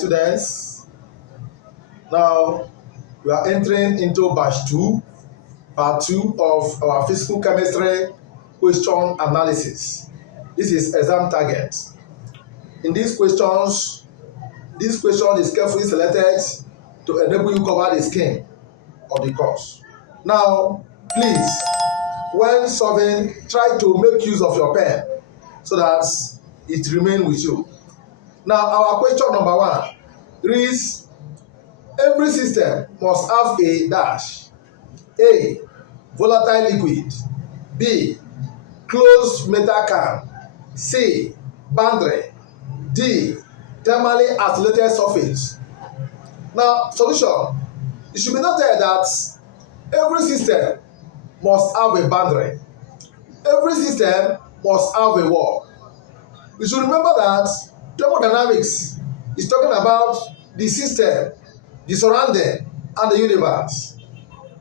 students. Now we are entering into batch 2, part 2 of our physical chemistry question analysis. This is exam target. In these questions, this question is carefully selected to enable you cover the scheme of the course. Now, please, when solving, try to make use of your pen so that it remains with you. Now, our question number 1 reads, every system must have a dash. A. Volatile liquid. B. Closed metal can. C. Boundary. D. Thermally isolated surface. Now, solution. It should be noted that every system must have a boundary. Every system must have a wall. We should remember that thermodynamics is talking about the system, the surrounding, and the universe.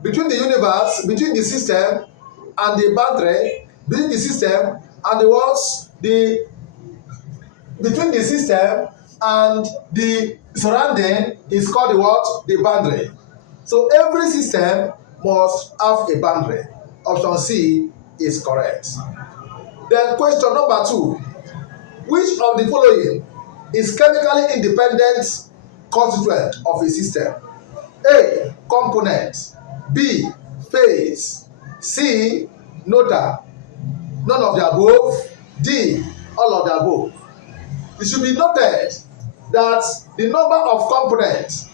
Between the system and the boundary, between the system and the walls, between the system and the surrounding is called the what? The boundary. So every system must have a boundary. Option C is correct. Then question number 2. Which of the following is chemically independent constituent of a system? A. Component. B. Phase. C. NOTA. None of the above. D. All of the above. It should be noted that the number of components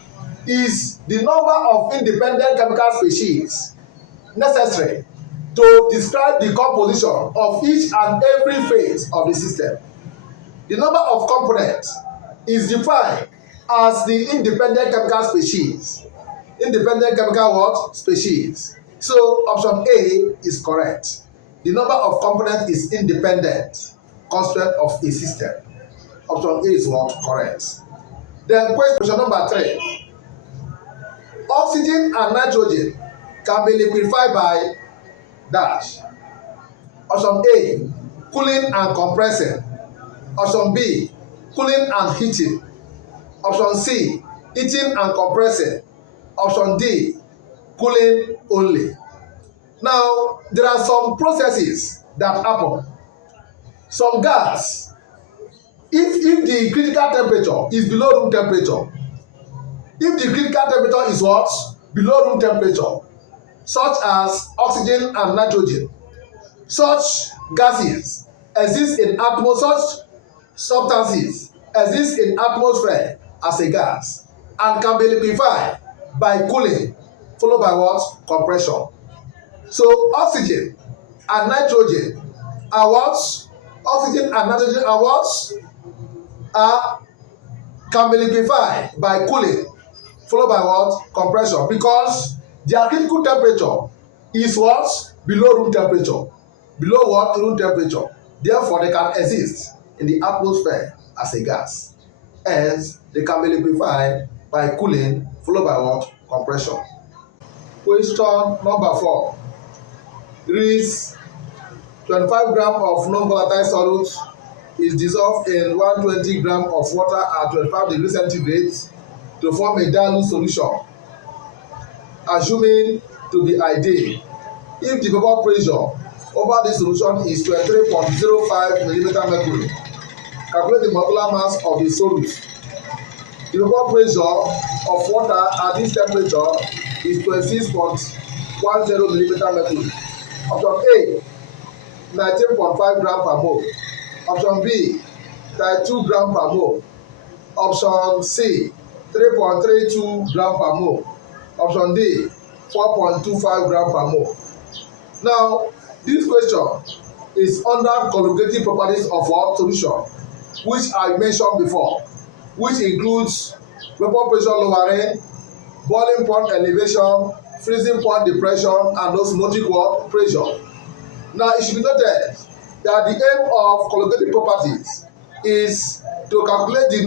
is the number of independent chemical species necessary to describe the composition of each and every phase of the system. The number of components is defined as the independent chemical species. Independent chemical what? Species. So option A is correct. The number of components is independent constituent of a system. Option A is what? Correct. Then question number 3. Oxygen and nitrogen can be liquefied by dash. Option A, cooling and compressing. Option B, cooling and heating. Option C, heating and compressing. Option D, cooling only. Now, there are some processes that happen. Some gas, if the critical temperature is below room temperature, if the critical temperature is what? Below room temperature, such as oxygen and nitrogen, such gases exist in atmosphere, such substances exist in atmosphere as a gas and can be liquefied by cooling, followed by what? Compression. So oxygen and nitrogen are what? Oxygen and nitrogen are what? Can be liquefied by cooling, followed by what? Compression, because their critical temperature is what? Below room temperature. Below what? Room temperature. Therefore, they can exist in the atmosphere as a gas. Hence, they can be liquefied by cooling, followed by what? Compression. Question number 4 reads, 25 grams of non-volatile solute is dissolved in 120 grams of water at 25 degrees centigrade to form a dilute solution, assuming to be ideal if the vapor pressure over the solution is 23.05 mmHg. Calculate the molecular mass of the solute. The vapor pressure of water at this temperature is 26.10 mmHg. Option A, 19.5 grams per mole. Option B, 32 grams per mole. Option C, 3.32 grams per mole. Option D, 4.25 grams per mole. Now, this question is under collocative properties of our solution, which I mentioned before, which includes vapor pressure lowering, boiling point elevation, freezing point depression, and osmotic pressure. Now, it should be noted that the aim of collocative properties is to calculate the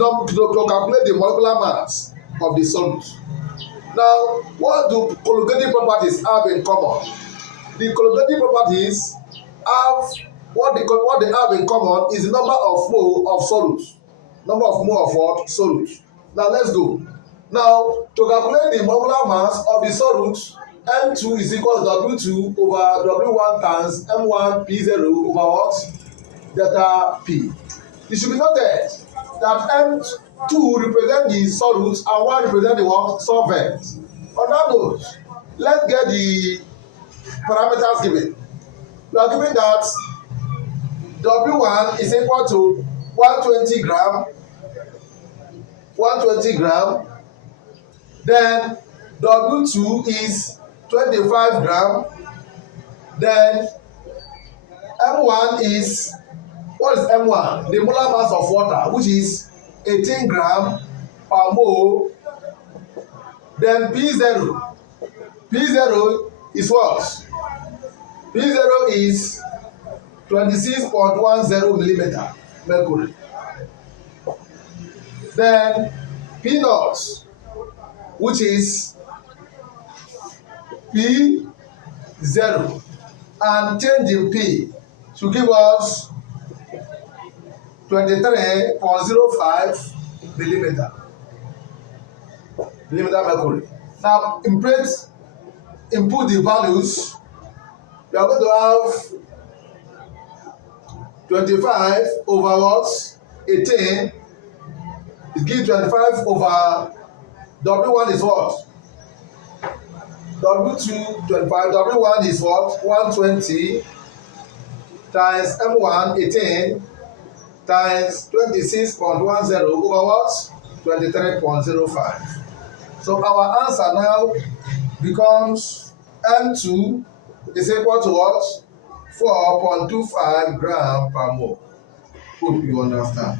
molecular mass of the solute. Now, what do collocative properties have in common? The collocative properties have what they have in common is the number of mole of solute. Number of mole of what? Solute. Now let's go. Now to calculate the molecular mass of the solute, M2 is equal to W2 over W1 times M1 P0 over what? Delta P. It should be noted that M2 represent the solute and 1 represent the what? Solvent. On that note, let's get the parameters given. We are given that W1 is equal to 120 gram. Then W2 is 25 gram. Then M1 is, what is M1? The molar mass of water, which is 18 gram per mole. Then P0. P0 is what? P0 is 26.10 millimeter mercury. Then P naught, which is P0, and change in P to give us 23.05 millimeter mercury. Now input the values. We are going to have 25 over what? 18. It gives 25 over W1 is what? W2 25. W1 is what? 120 times M1 18 times 26.10 over what? 23.05. So our answer now becomes M2 is equal to what? 4.25 gram per mole. Hope you understand.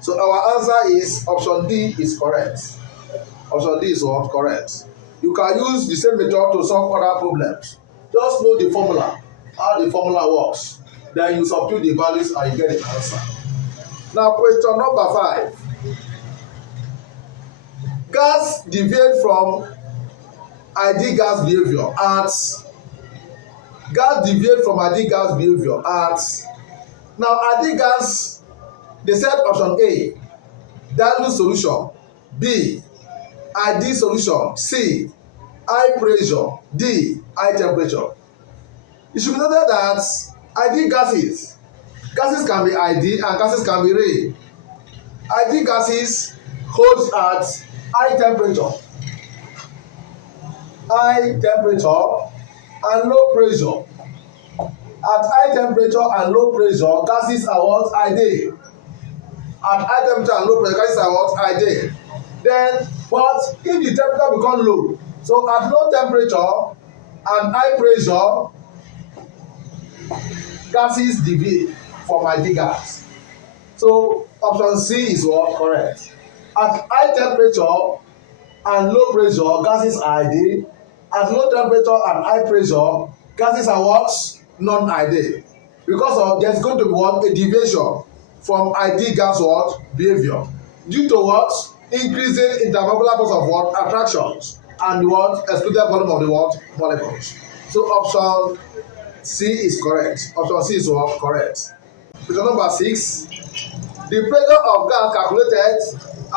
So our answer is option D is correct. Option D is what? Correct. You can use the same method to solve other problems. Just know the formula, how the formula works. Then you substitute the values and you get the answer. Now question number 5. Gas deviate from ideal gas behavior at now ideal gas, they said option A, dilute solution, B, ideal solution, C, high pressure, D, high temperature. It should be noted that ideal gases can be ideal and gases can be real. Ideal gases hold at high temperature and low pressure. At high temperature and low pressure, gases are what? Ideal. At high temperature and low pressure, gases are what? Ideal. Then, but if the temperature become low, so at low temperature and high pressure, gases deviate from ideal gas. So option C is what? Correct. At high temperature and low pressure, gases are ideal. At low temperature and high pressure, gases are what? Non-ideal. Because of there's going to be what? A deviation from ideal gas what? Behavior. Due to what? Increasing intermolecular force of what? Attractions and what? Excluded volume of the what? Molecules. So option C is correct. Option C is what? Correct. Question number 6. The pressure of gas calculated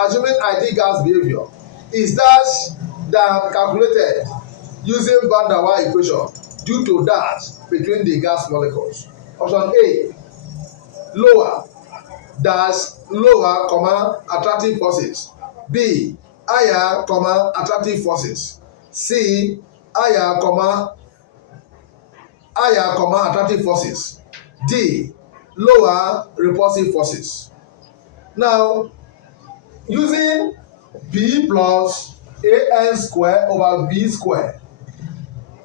assuming ideal gas behavior is dash than calculated using Vander Wall equation due to dash between the gas molecules. Option A, lower attractive forces. B, higher attractive forces. C, higher attractive forces. D, lower repulsive forces. Now, using P plus AN square over V square,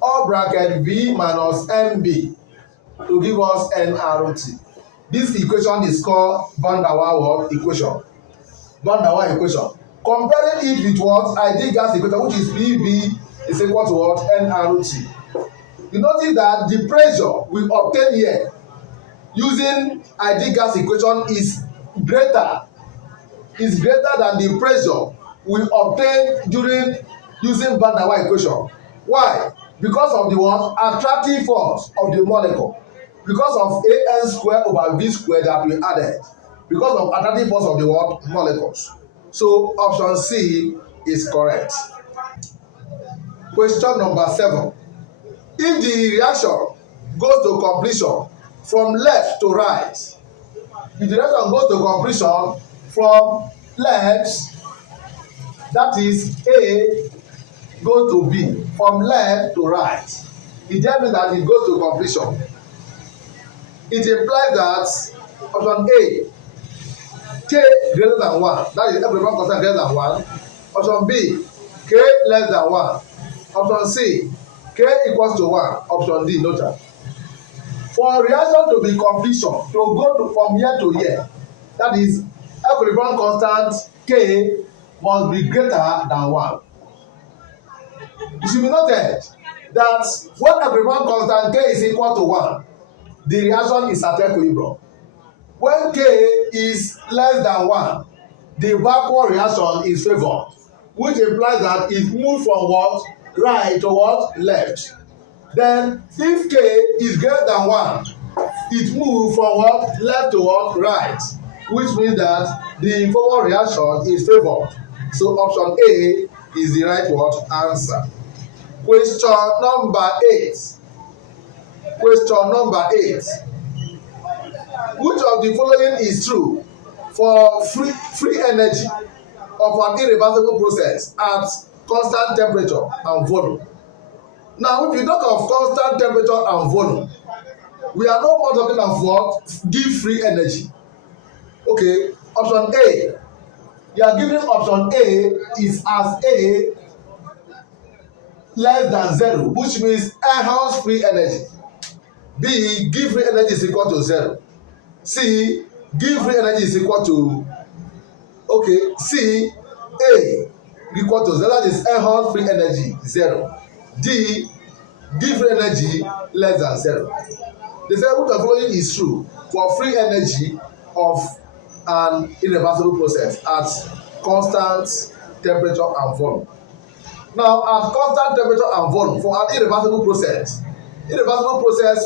or bracket V minus MB to give us nRT. This equation is called Vander Wall equation. Vander Wall equation. Comparing it with what? Ideal gas equation, which is PV is equal to what? nRT. You notice that the pressure we obtain here using ideal gas equation is greater than the pressure we obtain during using Vander Wall equation. Why? Because of the what? Attractive force of the molecule. Because of AN square over V square that we added. Because of attractive force of the what? Molecules. So option C is correct. Question number 7. If the reaction goes to completion from left to right, if the reaction goes to completion from left, that is A goes to B, from left to right, it just means that it goes to completion. It implies that option A, K greater than 1, that is every one constant greater than 1. Option B, K less than 1. Option C, K equals to 1. Option D, NOTA. For reaction to be completion, to go from here to here, that is equilibrium constant K must be greater than 1. It should be noted that when equilibrium constant K is equal to 1, the reaction is at equilibrium. When K is less than 1, the vapour reaction is favored, which implies that it moves from what? Right to what? Left. Then if K is greater than 1, it moves from what? Left to what? Right, which means that the vapour reaction is favored. So option A is the right what? Answer. Question number 8. Question number 8. Which of the following is true for free energy of an irreversible process at constant temperature and volume? Now, if you talk of constant temperature and volume, we are no more talking of what? Give free energy. Okay, option A. You are giving option A is as A less than 0, which means enhanced free energy. B, give free energy is equal to 0. C, give free energy is equal to, okay, C, A equal to 0, that is enhanced free energy 0. D, give free energy less than 0. They say which of the following is true for free energy of an irreversible process at constant temperature and volume. Now, at constant temperature and volume for an irreversible process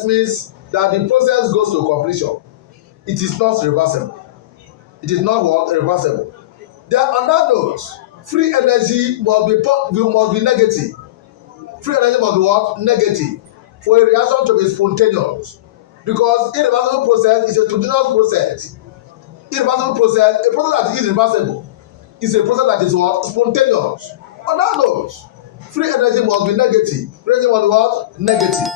means that the process goes to completion. It is not reversible. It is not what? Reversible. Then on that note, free energy must be negative. Free energy must be what? Negative. For a reaction to be spontaneous. Because irreversible process is a spontaneous process. Irreversible process, a process that is irreversible, is a process that is what? Spontaneous. On that note, free energy must be negative. Free energy must be what? Negative.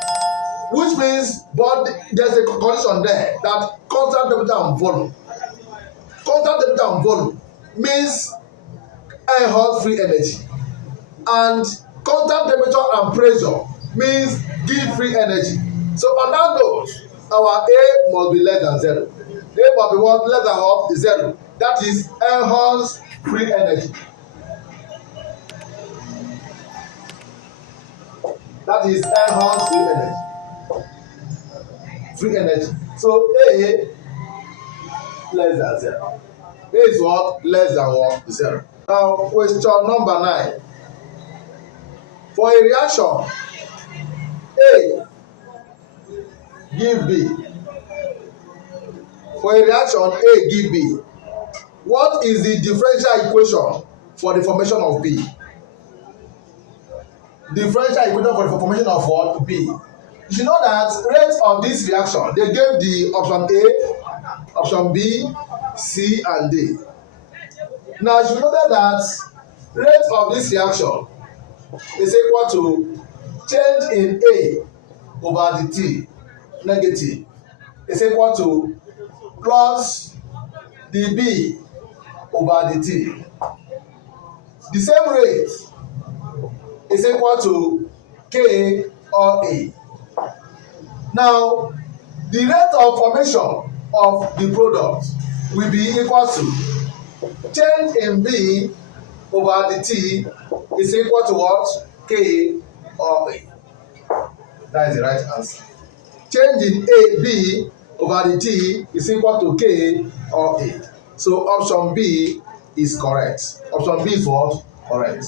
Which means, but there's a condition there that constant temperature and volume. Constant temperature and volume means enhanced free energy. And constant temperature and pressure means give free energy. So on that note, our A must be less than 0. A must be what? Less than what? 0. That is enhanced free energy. That is enhanced free energy. Free energy. So A less than 0. A is what? Less than what? 0. Now question number 9. For a reaction A give B. For a reaction A give B, what is the differential equation for the formation of B? Differential equation for the formation of what? B. You should know that rate of this reaction, they gave the option A, option B, C, and D. Now you should know that rate of this reaction is equal to change in A over the T, negative, is equal to plus the B over the T. The same rate is equal to K or A. Now, the rate of formation of the product will be equal to change in B over the T is equal to what? K or A. That is the right answer. Change in A, B over the T is equal to K or A. So option B is correct. Option B is what? Correct.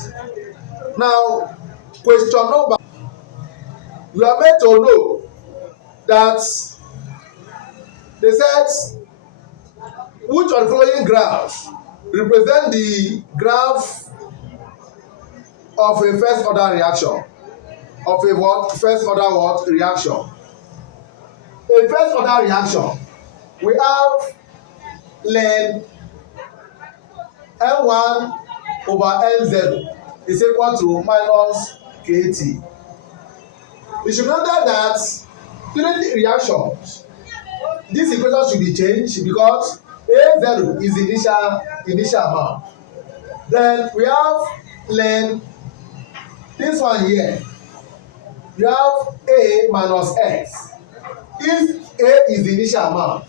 Now, question number. You are meant to know that they said which of the following graphs represent the graph of a first order reaction. Of a what? First order what? Reaction. A first order reaction, we have ln N1 over N0 is equal to minus KT. You should remember that during the reaction, this equation should be changed because A0 is the initial amount. Then we have ln this one here. You have A minus X. If A is the initial amount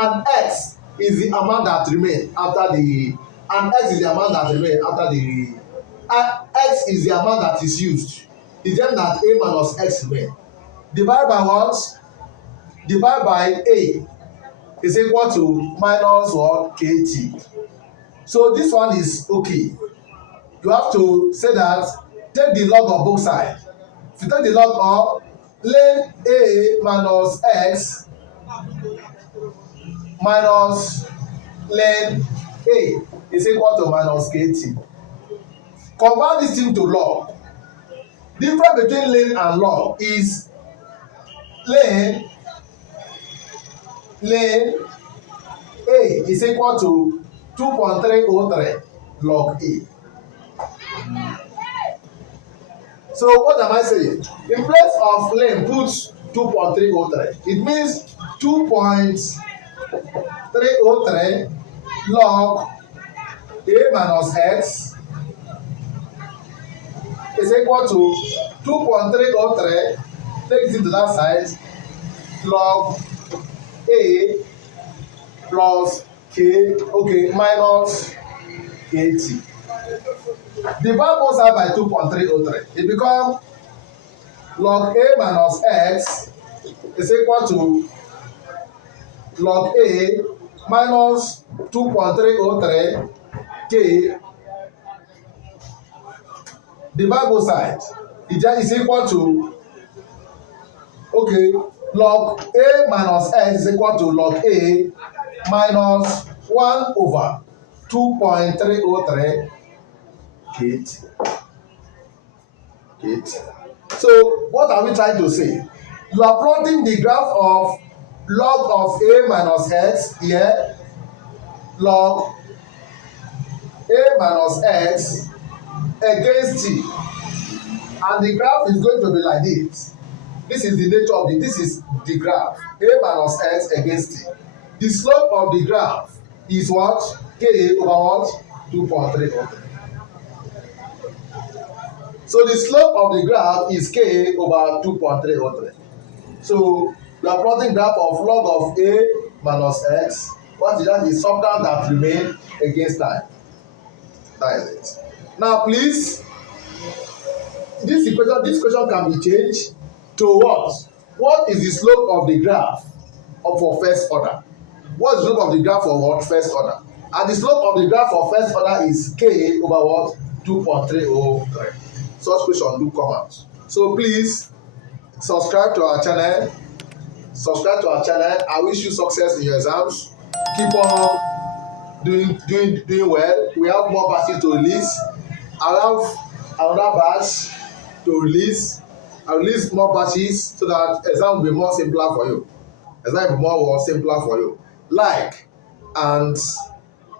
and X is the amount that remains after the X is the amount that remains after the X is the amount that is used, it's then that A minus X remain. Divide by what? Divide by A is equal to minus what? KT. So this one is okay. You have to say that take the log of both sides. If you take the log of ln A minus X minus ln A is equal to minus KT. Convert this thing to log. Difference between ln and log is ln A is equal to 2.303 log A. So what am I saying? In place of ln, put 2.303. It means 2.303 log A minus X is equal to 2.303. Take it into that side. Log A plus K, okay, minus KT. Divide both sides by 2.303. It becomes log A minus X is equal to log A minus 2.303 K. Divide both sides. It is equal to, okay, log A minus X is equal to log A minus 1 over 2.303 KT. So what are we trying to say? You are plotting the graph of log of A minus X here, log A minus X against T, and the graph is going to be like this. This is the nature of this is the graph, A minus X against T. The slope of the graph is what? K over what? 2.303. So the slope of the graph is K over 2.303. So we are plotting graph of log of A minus X. What is that? The substance that remain against time. That is it. Now please, this equation can be changed to what? What is the slope of the graph for first order? What is the slope of the graph for what? First order. And the slope of the graph for first order is K over what? 2.303. Such question do come out. So please subscribe to our channel. I wish you success in your exams. Keep on doing well. We have more batches to release. I'll have another batch to release. I'll release more batches so that exam will be more simpler for you. Exam will be more simpler for you. Like and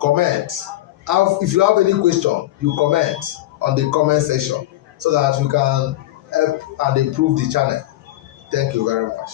comment. If you have any question, you comment on the comment section so that we can help and improve the channel. Thank you very much.